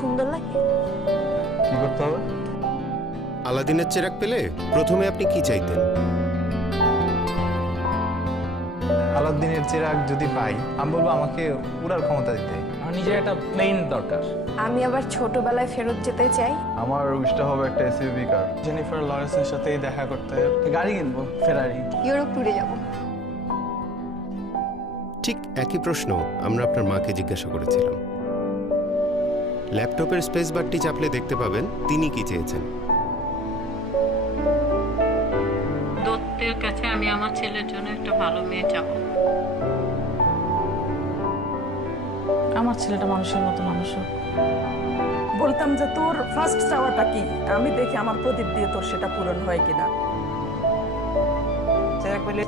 সুন্দর লাগে। কি করতে হবে? আলাদিনের চেরাক পেলে প্রথমে আপনি কি চাইতেন? আলাদিনের চেরাক যদি পাই আমি বলব আমাকে উড়ার ক্ষমতা দিতে। নিজের একটা প্লেন দরকার। আমি আবার ছোটবেলায় ফেরত যেতে চাই। আমার উইশটা হবে একটা এসইউভি কার জেনিফার লরেন্সের সাথেই দেখা করতে গাড়ি কিনবো ফেরারি ইউরোপ ট্যুরে যাব। ঠিক একই প্রশ্ন আমরা আপনার মাকে জিজ্ঞাসা করেছিলাম। ল্যাপটপের স্পেস বারটি চাপলে দেখতে পাবেন তিনি কি চেয়েছেন। দত্তের কাছে আমি আমার ছেলের জন্য একটা ভালো মেয়ে চাবো। আমার ছেলেটা মানুষের মতো মানুষ বলতাম যে তোর ফার্স্ট চাওয়াটা কি? আমি দেখি আমার প্রদীপ দিয়ে তোর সেটা পূরণ হয় কিনা।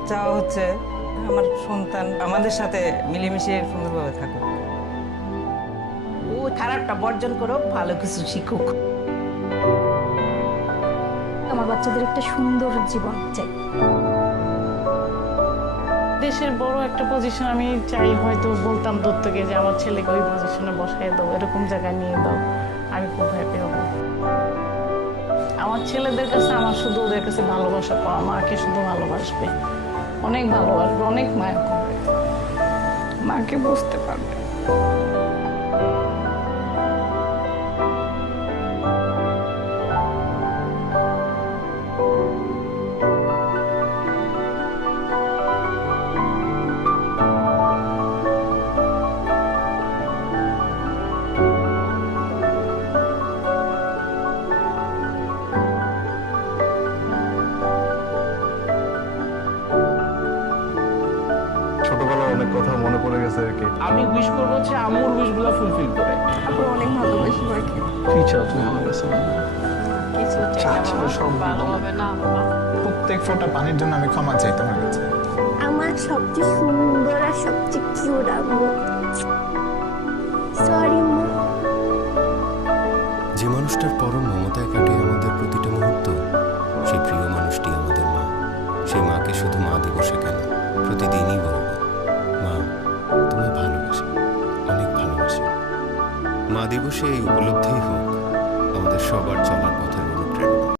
চাওয়া হচ্ছে আমার সন্তান। আমাদের সাথে মিলেমিশে সুন্দরভাবে থাকুক। খারাপটা বর্জন করো ভালো কিছু শিখুক। আমার বাচ্চাদের একটা সুন্দর জীবন চাই। দেশের বড় একটা পজিশন আমি চাই হয়তো বলতাম দত্তকে যে আমার ছেলেকে ওই পজিশনে বসাই দাও এরকম জায়গায় নিয়ে দাও আমি খুব হ্যাপি হব। আমার ছেলেদের কাছে আমার শুধু ওদের কাছে ভালোবাসা পাওয়া মাকে শুধু ভালোবাসবে। অনেক ভালোবাসবে অনেক মায়া করবে। মাকে বুঝতে পারবে। অনেক কথা মনে পড়ে গেছে আর কি। আমি উইশ করব হচ্ছে আমুর উইশগুলো ফুলফিল করে। তারপর অনেক ভালোবাসি মাকে। কি চাও তুমি আমার কাছে প্রত্যেক ফোঁটা পানির জন্য আমি ক্ষমা চাই তোমার কাছে। আমার সবচেয়ে সুন্দর আর সবচেয়ে কিউট আম্মু। সরি যে মানুষটার পরম মমতায় কাটে আমাদের প্রতিটা মুহূর্ত সেই প্রিয় মানুষটি আমাদের মা। সেই মাকে শুধু মা দিবসে মা দিবসে এই উপলব্ধি হোক আমাদের সবার চলার পথের